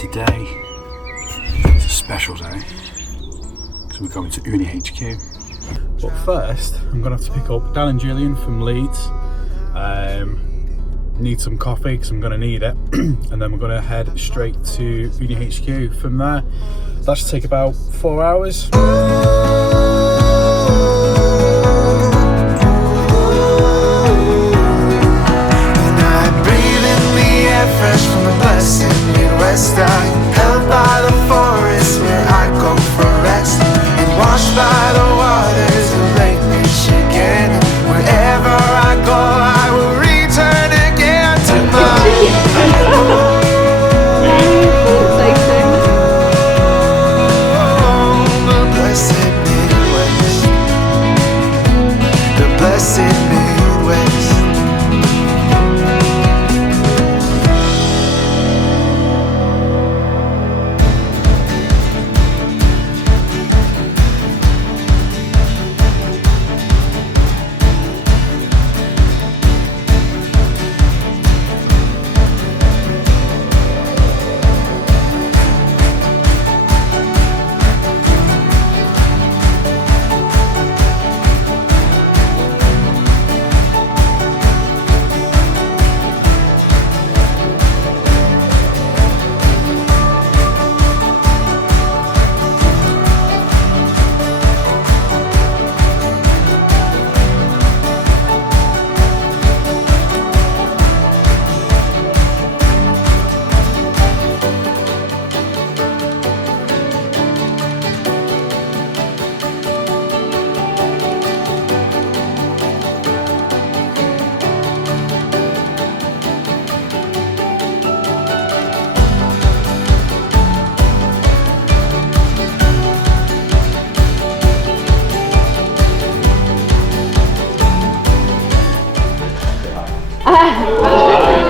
today it's a special day because we're going to Ooni HQ. But first, I'm going to have to pick up Dan and Julian from Leeds. Need some coffee because I'm going to need it. And then we're going to head straight to Ooni HQ. From there, that should take about 4 hours. Fresh from the blessed Midwest, I'm held by the forest where I go for rest, and washed by the waters of Lake Michigan. Wherever I go, I will return again to my the blessed Midwest, the blessed Midwest.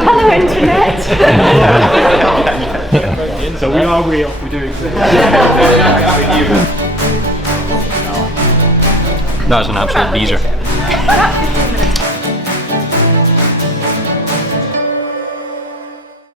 Hello, internet. So we are real. We do exist. That was an absolute beezer.